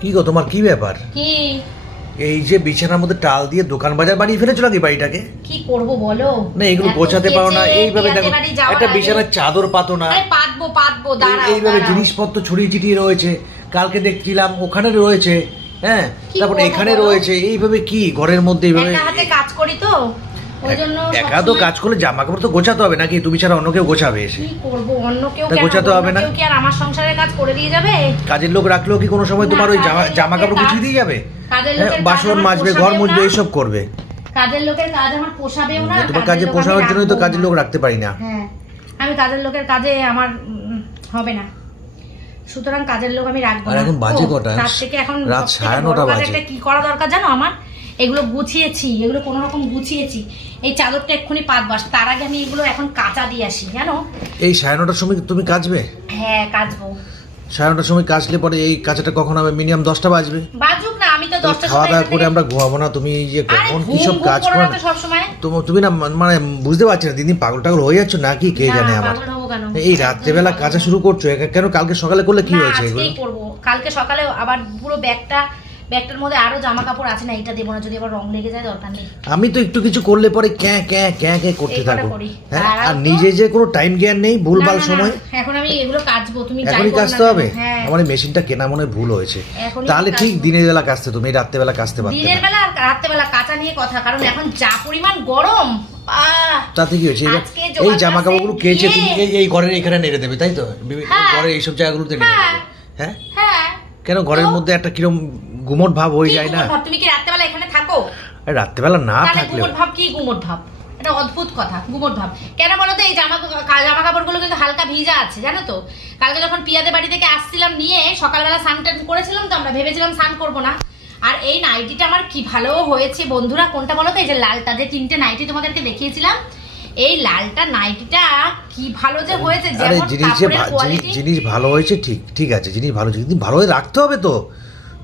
কি গো তোমার কি ব্যাপার? কি? এই যে বিছানার মধ্যে টাল দিয়ে দোকান বাজার বানিয়ে ফেলেছো নাকি বাড়িটাকে? কি করব বলো? না এগুলো গোছাতে পারো না এইভাবে দেখো একটা বিছানার চাদর পাতো না। আরে পাতবো পাতবো দাঁড়াও এইভাবে জিনিসপত্র ছড়িয়ে ছিটিয়ে রয়েছে কালকে দেখছিলাম ওখানে রয়েছে হ্যাঁ তারপর এখানে রয়েছে এইভাবে কি ঘরের মধ্যে এইভাবে হাতে কাজ করি তো? ওই একা তো কাজ করলে জামা কাপড় তো গোছাতে হবে নাকি? তুমি ছাড়া অন্য কেউ গোছাবে এসে। কি করব? অন্য কেউ তা গোছাতে হবে না? কেউ কি আর আমার সংসারের কাজ করে দিয়ে যাবে? কাজের লোক রাখলেও কি কোনো সময় তোমার ওই জামা জামা কাপড় গুছিয়ে দিয়ে যাবে? কাজের হ্যাঁ, বাসন মাজবে ঘর মুছবে এইসব করবে। কাজের লোকের কাজ আমার পোষাবেও না তোমার কাজে পোষানোর জন্যই তো কাজের লোক রাখতে পারি না। হ্যাঁ আমি কাজের লোকের কাজে আমার হবে না। সুতরাং কাজের লোক আমি রাখব আর এখন বাজে কটা? তার থেকে এখন রাত সাড়ে নটা বাজে। কি করা দরকার জানো আমার? এগুলো গুছিয়েছি এগুলো কোনো রকম গুছিয়েছি। এই চাদরটা এক্ষুনি পাত বাস। তার আগে আমি এগুলো এখন কাঁচা দিয়ে আসি জানো? এই সাড়ে নটার সময় তুমি কাচবে? হ্যাঁ কাচবো। সাড়ে নটার সময় কাচলে পরে এই কাঁচাটা কখন হবে? মিনিমাম দশটা বাজবে। বাজুক না আমি তো দশটা খাওয়া দাওয়া করে আমরা ঘুমাবো না তুমি এই যে কখন কি সব কাজ করো না সবসময়। তুমি না মানে বুঝতে পারছি না দিন দিন পাগল টাগল হয়ে যাচ্ছ নাকি কে জানে আমার এই রাত্রেবেলা কাজা শুরু করছ কেন কালকে সকালে করলে কি হয়েছে কালকে সকালে আবার পুরো ব্যাগটা ব্যাগটার মধ্যে আরও জামা কাপড় আছে না এটা দেবো না যদি আবার রং লেগে যায় দরকার নেই। আমি তো একটু কিছু করলে পরে ক্যাঁ ক্যাঁ ক্যাঁ ক্যাঁ করতে থাকো। হ্যাঁ আর নিজে যে কোনো টাইম জ্ঞান নেই ভুলভাল সময়। এখন আমি এগুলো কাচবো তুমি এখনই কাচতে হবে? হ্যাঁ। আমার এই মেশিনটা কেনা মনে ভুল হয়েছে। তাহলে ঠিক দিনের বেলা কাচতে তুমি রাত্রেবেলা কাচতে পারতে দিনের বেলা আর রাত্রেবেলা কাঁচা নিয়ে কথা কারণ এখন যা পরিমাণ গরম তাতে কি হয়েছে? এই জামা কাপড়গুলো কেচে তুমি এই ঘরের এখানে নেড়ে দেবে তাই তো? হ্যাঁ। ঘরের এইসব জায়গাগুলোতে নেড়ে হ্যাঁ। দেবে। হ্যাঁ? হ্যাঁ। কেন ঘরের মধ্যে একটা কিরম গুমট ভাব হয়ে যায় না। তুমি কি রাত্রেবেলা এখানে থাকো? রাত্রেবেলা না থাকলেও। গুমট ভাব কি গুমট ভাব এটা অদ্ভুত কথা গুমট ভাব কেন বলো তো এই জামা জামা কাপড়গুলো কিন্তু হালকা ভিজা আছে জানো তো? কালকে যখন পিয়াদের বাড়ি থেকে আসছিলাম নিয়ে সকালবেলা স্নান টান করেছিলাম তো আমরা ভেবেছিলাম স্নান করব না। আর এই নাইটিটা আমার কি ভালো হয়েছে বন্ধুরা কোনটা বলো তো? এই যে লালটা যে তিনটে নাইটি তোমাদেরকে দেখিয়েছিলাম এই লালটা নাইটিটা কি ভালো যে হয়েছে জিনিস ভালো হয়েছে ঠিক ঠিক আছে জিনিস ভালো হয়েছে কিন্তু ভালোভাবে রাখতে হবে তো।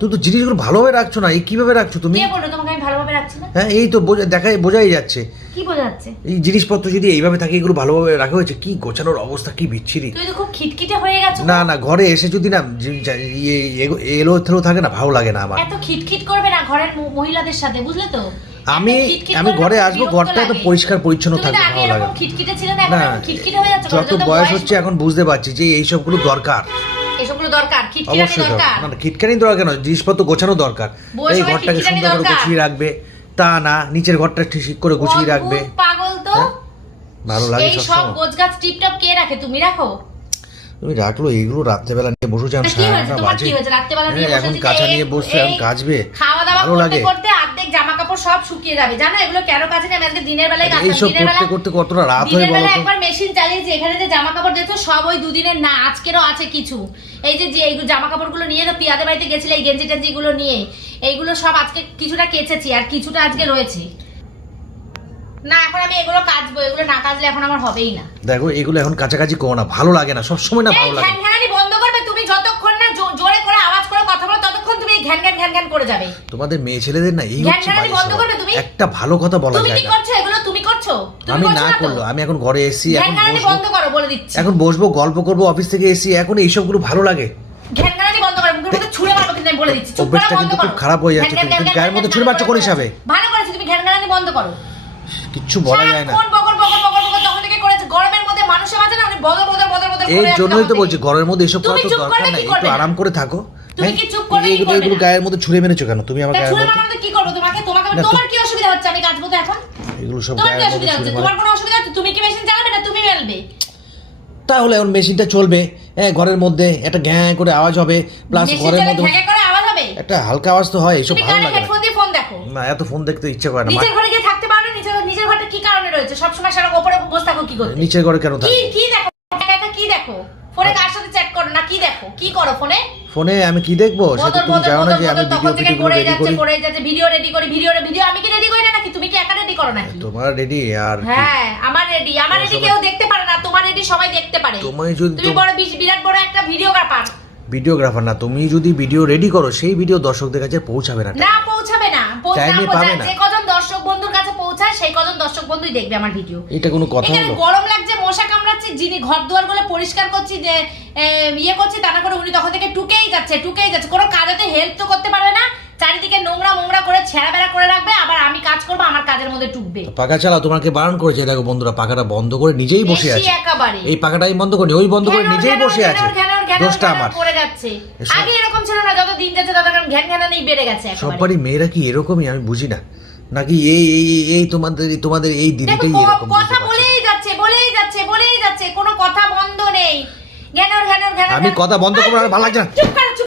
তুমি তো জিনিসগুলো ভালোভাবে রাখছো না এই কীভাবে রাখছো তুমি? কে বলল তোমাকে আমি ভালোভাবে রাখছি না? হ্যাঁ এই তো বোঝা- দেখাই বোঝাই যাচ্ছে। কি বোঝা যাচ্ছে এই জিনিসপত্র যদি এইভাবে থাকে এগুলো ভালোভাবে রাখা হয়েছে কি গোছানোর অবস্থা কি বিচ্ছিরি। তুই তো খুব খিটখিটে হয়ে গেছো। না না ঘরে এসে যদি না ইয়ে- এলো থেলো থাকে না ভালো লাগে না আমার। এত খিটখিট করবে না ঘরের মহিলাদের সাথে বুঝলে তো? আমি আমি ঘরে আসব ঘরটা একটু পরিষ্কার পরিচ্ছন্ন থাকবে ভালো লাগে। না হয়ে যত বয়স হচ্ছে এখন বুঝতে পারছি যে এইসবগুলো দরকার। এসবগুলো দরকার? খিটখিটানি অবশ্যই দরকার। দরকার? না না, খিটখানি দরকার কেন? জিনিসপত্র গোছানো দরকার। এই ঘরটাকে সুন্দর করে গুছিয়ে রাখবে। তা না নিচের ঘরটা ঠিক করে গুছিয়ে রাখবে। পাগল তো। হ্যাঁ? ভালো লাগে সব গোছগাছ টিপটপ কে রাখে তুমি? রাখো। তুমি রাখল এইগুলো রাত্রেবেলা নিয়ে বসেছে কি সাড়ে নটা বাজে। নিয়ে হ্যাঁ, এখন কাঁচা নিয়ে বসছে এখন এই কাচবে। খাওয়া দাওয়া ভালো করতে লাগে। করতে অর্ধেক জামা কাপড় সব শুকিয়ে যাবে। জানো এগুলো কেন কাছে না আমি আজকে দিনের বেলায় এইসব দিনের বেলা করতে করতে কতটা রাত হয়ে তো। একবার মেশিন চালিয়েছি এখানে যে জামা কাপড় দেখছ সব ওই দুদিনের না আজকেরও আছে কিছু। এই যে এই জামা কাপড়গুলো নিয়ে তো পিয়াদের বাড়িতে গেছিলে এই গেঞ্জি টেঞ্জি গুলো নিয়ে এইগুলো সব আজকে কিছুটা কেচেছি আর কিছুটা আজকে রয়েছে। না এখন আমি এগুলো না কাচলে এখন আমার হবেই না। দেখো এগুলো এখন কাছাকাছি করো না ভালো লাগে না সব সময় না ভালো লাগে। ঘ্যান বন্ধ করবে তুমি যতক্ষণ না জোরে করে আওয়াজ করে কথা বলো ততক্ষণ তুমি ঘ্যান ঘ্যান ঘ্যান ঘ্যান করে যাবে। তোমাদের মেয়ে ছেলেদের না এই হচ্ছে জ্ঞানানি বন্ধ করবে তুমি? একটা ভালো কথা বলা তুমি যায় কি না করছ? এগুলো তুমি করছ? তুমি আমি করছ না তো? করল আমি এখন ঘরে এসি এখন বসবো। বন্ধ করো বলে দিচ্ছি। এখন বসবো গল্প করব অফিস থেকে এসি এখন এইসবগুলো ভালো লাগে। ঘ্যান বন্ধ করো মুখের মধ্যে ছুঁড়ে মারবো কিন্তু আমি বলে দিচ্ছি। চুপ করো অভ্যেসটা বন্ধ কিন্তু করো। খুব খারাপ হয়ে যাচ্ছে। ঘ্যান ঘ্যান তুমি ঘ্যান গায়ের ঘ্যান মধ্যে ঘ্যান ছুঁড়ে মারছো। হিসাবে? ভালো করেছ তুমি বন্ধ করো। কিচ্ছু বলা যায় না। এই জন্যই তো বলছি ঘরের মধ্যে এসব করা তো দরকার করবে না কি একটু আরাম করে থাকো। তুমি হ্যাঁ? কি চুপ কি করবে এগুলো গায়ের মধ্যে ছুঁড়ে মেরেছো কেন? তুমি আমার গায়ের মধ্যে কি করব তোমাকে? তোমাকে তোমার কি অসুবিধা হচ্ছে? আমি কাচবো তো এখন। এগুলো সব গায়ের মধ্যে অসুবিধা হচ্ছে? ছুঁড়ে তোমার কোনো অসুবিধা হচ্ছে? তুমি কি মেশিন চালাবে না? তুমি মেলবে। তাহলে এখন মেশিনটা চলবে। হ্যাঁ ঘরের মধ্যে একটা ঘ্যাঁ করে আওয়াজ হবে প্লাস ঘরের মধ্যে একটা হালকা আওয়াজ তো হয় এইসব তুমি ভালো লাগে না। এত ফোন দেখতে ইচ্ছে করে না। কি কারণে রয়েছে? সবসময় সারা ওপরে বসে থাকো কি করতে নিচের ঘরে কেন থাকো কি কি দেখো? একা একা কি দেখো? ফোনে কার সাথে চ্যাট করো না? কি দেখো? কি করো ফোনে? ফোনে আমি কি দেখব? সেটা তুমি জানো না যে আমি ভিডিও ভিডিও করে রেডি করি। করে যাচ্ছে ভিডিও রেডি করি ভিডিও ভিডিও আমি কি রেডি করি না নাকি? তুমি কি একা রেডি করো নাকি? তোমার রেডি আর হ্যাঁ আমার রেডি আমার রেডি কেউ দেখতে পারে না তোমার রেডি সবাই দেখতে পারে। তোমায় যদি তুমি বড় বিশ- বিরাট বড় একটা ভিডিওগ্রাফার ভিডিওগ্রাফার না তুমি যদি ভিডিও রেডি করো সেই ভিডিও দর্শকদের কাছে পৌঁছাবে না। না পৌঁছাবে না পৌঁছ- না। যে কজন দর্শক বন্ধুর কাছে সেই কজন দর্শক বন্ধুই দেখবে আমার ভিডিও এটা কোনো কথা এখানে হলো? গরম লাগছে মশা কামড়াচ্ছে যিনি ঘর দুয়ারগুলো পরিষ্কার করছি যে ইয়ে করছি তা না করে উনি তখন থেকে টুকেই যাচ্ছে টুকেই যাচ্ছে। কোনো কাজেতে হেল্প তো করতে পারবে না চারিদিকে নোংরা মোংরা করে ছেঁড়া বেড়া করে রাখবে আবার আমি কাজ করব আমার কাজের মধ্যে টুকবে পাখা চালাও তোমাকে বারণ করেছে? দেখো বন্ধুরা পাখাটা বন্ধ করে নিজেই বসে আছে। একেবারে। এই পাখাটা আমি বন্ধ করি ওই বন্ধ করে নিজেই বসে আছে। দোষটা আমার। করে যাচ্ছে। আগে এরকম ছিল না যত দিন যাচ্ছে তত ঘ্যান ঘ্যানানি বেড়ে গেছে সব বাড়ি মেয়েরা কি এরকমই? আমি বুঝি না। নাকি এই এই এই- এই তোমাদের তোমাদের এই দিদি দিদিটাই এরকম কথা বলেই যাচ্ছে বলেই যাচ্ছে বলেই যাচ্ছে কোনো কথা বন্ধ নেই। ঘ্যানর ঘ্যানর আমি কথা বন্ধ করব আর ভালো লাগছে না।